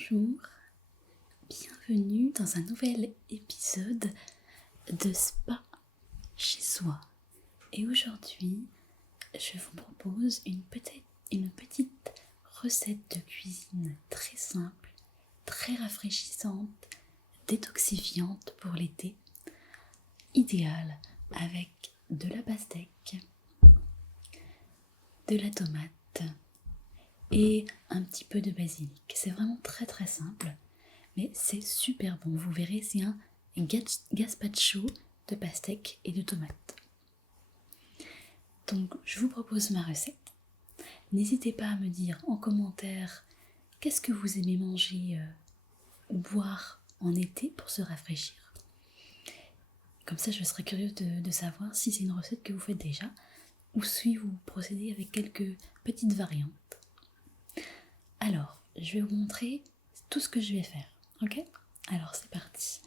Bonjour, bienvenue dans un nouvel épisode de Spa chez soi. Et aujourd'hui, je vous propose une petite recette de cuisine très simple, très rafraîchissante, détoxifiante pour l'été, idéale avec de la pastèque, de la tomate et un petit peu de basilic. C'est vraiment très simple, mais c'est super bon. Vous verrez, c'est un gazpacho de pastèque et de tomates. Donc je vous propose ma recette. N'hésitez pas à me dire en commentaire qu'est-ce que vous aimez manger ou boire en été pour se rafraîchir. Comme ça, je serais curieuse de savoir si c'est une recette que vous faites déjà ou si vous procédez avec quelques petites variantes. Alors, je vais vous montrer tout ce que je vais faire, ok? Alors, c'est parti.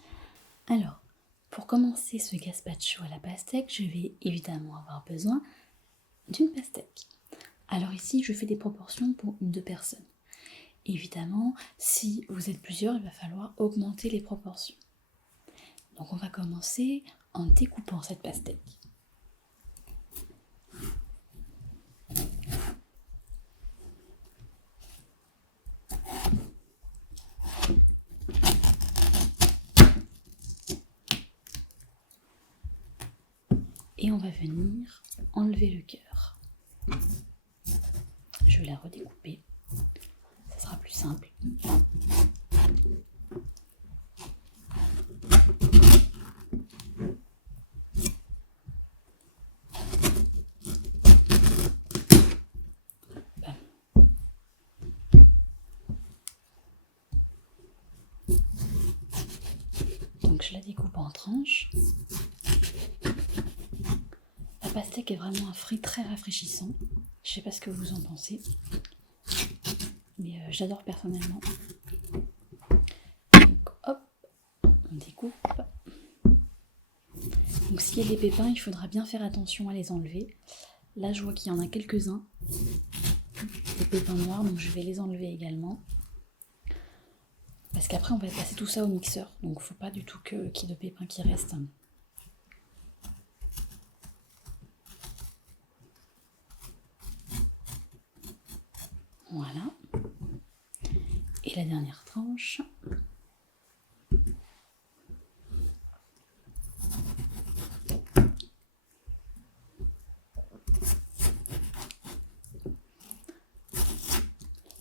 Alors, pour commencer ce gazpacho à la pastèque, je vais évidemment avoir besoin d'une pastèque. Alors ici, je fais des proportions pour 2 personnes. Évidemment, si vous êtes plusieurs, il va falloir augmenter les proportions. Donc on va commencer en découpant cette pastèque. Et on va venir enlever le cœur. Je vais la redécouper, ça sera plus simple. Donc je la découpe en tranches. La pastèque est vraiment un fruit très rafraîchissant. Je ne sais pas ce que vous en pensez, mais j'adore personnellement. Donc hop, on découpe. Donc s'il y a des pépins, il faudra bien faire attention à les enlever. Là je vois qu'il y en a quelques-uns, des pépins noirs, donc je vais les enlever également. Parce qu'après on va passer tout ça au mixeur, donc il ne faut pas du tout qu'il y ait de pépins qui restent. Voilà. Et la dernière tranche.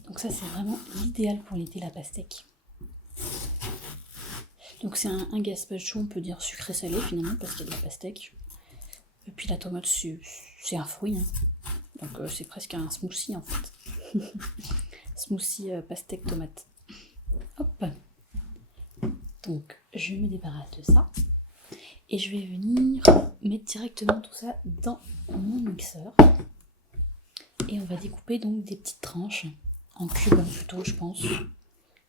Donc ça c'est vraiment l'idéal pour l'été, la pastèque. Donc c'est un gazpacho, on peut dire sucré-salé finalement, parce qu'il y a de la pastèque. Et puis la tomate c'est un fruit, hein. Donc c'est presque un smoothie en fait. Smoothie pastèque tomate. Hop. Donc je me débarrasse de ça. Et je vais venir mettre directement tout ça dans mon mixeur. Et on va découper donc des petites tranches, en cubes plutôt je pense.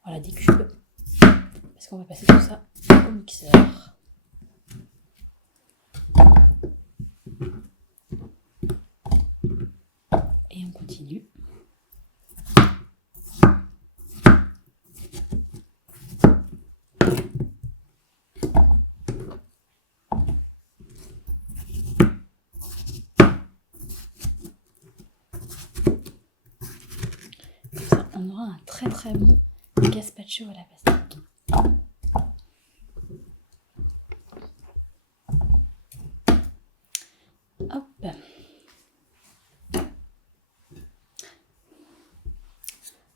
Voilà, des cubes. Parce qu'on va passer tout ça au mixeur. Et on continue. Comme ça, on aura un très bon gazpacho à la pastèque. Hop.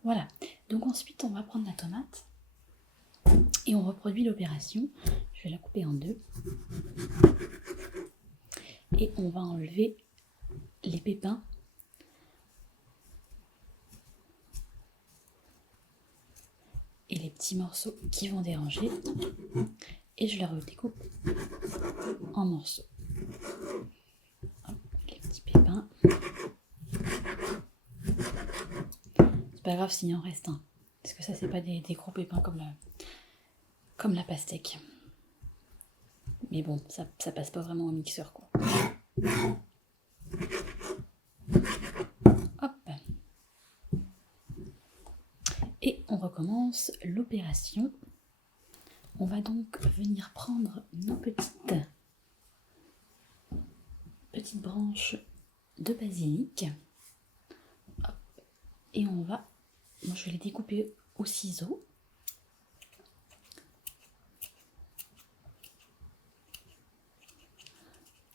Voilà. Donc ensuite, on va prendre la tomate et on reproduit l'opération. Je vais la couper en 2. Et on va enlever les pépins. Et les petits morceaux qui vont déranger. Et je la redécoupe en morceaux. Hop, les petits pépins. C'est pas grave s'il en reste un. Parce que ça, c'est pas des gros pépins comme la pastèque. Mais bon, ça passe pas vraiment au mixeur, quoi. Hop. Et on recommence l'opération. On va donc venir prendre nos petites branches de basilic. Hop. Et moi je vais les découper au ciseau.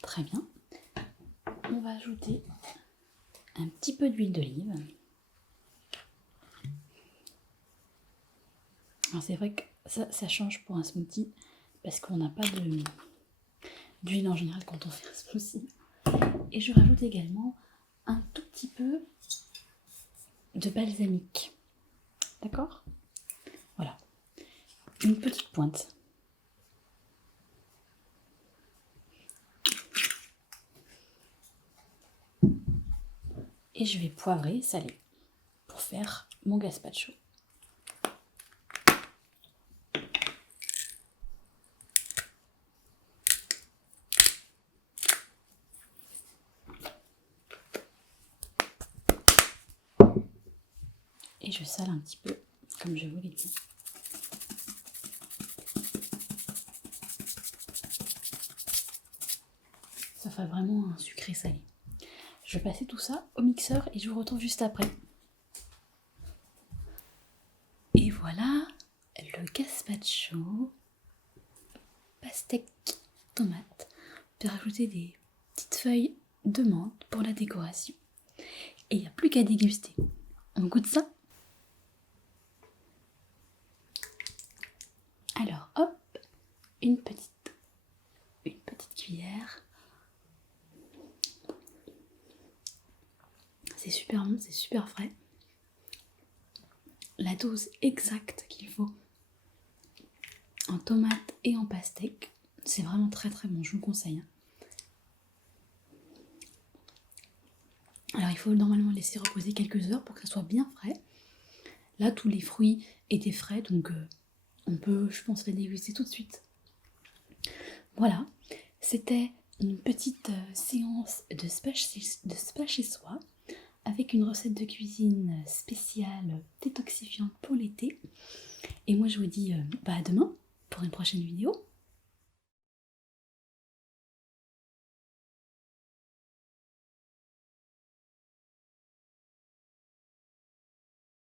Très bien. On va ajouter un petit peu d'huile d'olive. Alors c'est vrai que ça change pour un smoothie parce qu'on n'a pas d'huile en général quand on fait un smoothie. Et je rajoute également un tout petit peu de balsamique. D'accord? Voilà. Une petite pointe. Et je vais poivrer et saler pour faire mon gazpacho. Et je sale un petit peu, comme je vous l'ai dit. Ça fait vraiment un sucré salé. Je vais passer tout ça au mixeur et je vous retrouve juste après. Et voilà le gazpacho, pastèque, tomate. On peut rajouter des petites feuilles de menthe pour la décoration. Et il n'y a plus qu'à déguster. On goûte ça? Alors hop, une petite cuillère. C'est super bon, c'est super frais. La dose exacte qu'il faut en tomate et en pastèque. C'est vraiment très très bon, je vous le conseille. Alors il faut normalement laisser reposer quelques heures pour que ça soit bien frais. Là tous les fruits étaient frais donc on peut, je pense, les déguster tout de suite. Voilà, c'était une petite séance de spa chez soi avec une recette de cuisine spéciale détoxifiante pour l'été. Et moi je vous dis à demain pour une prochaine vidéo.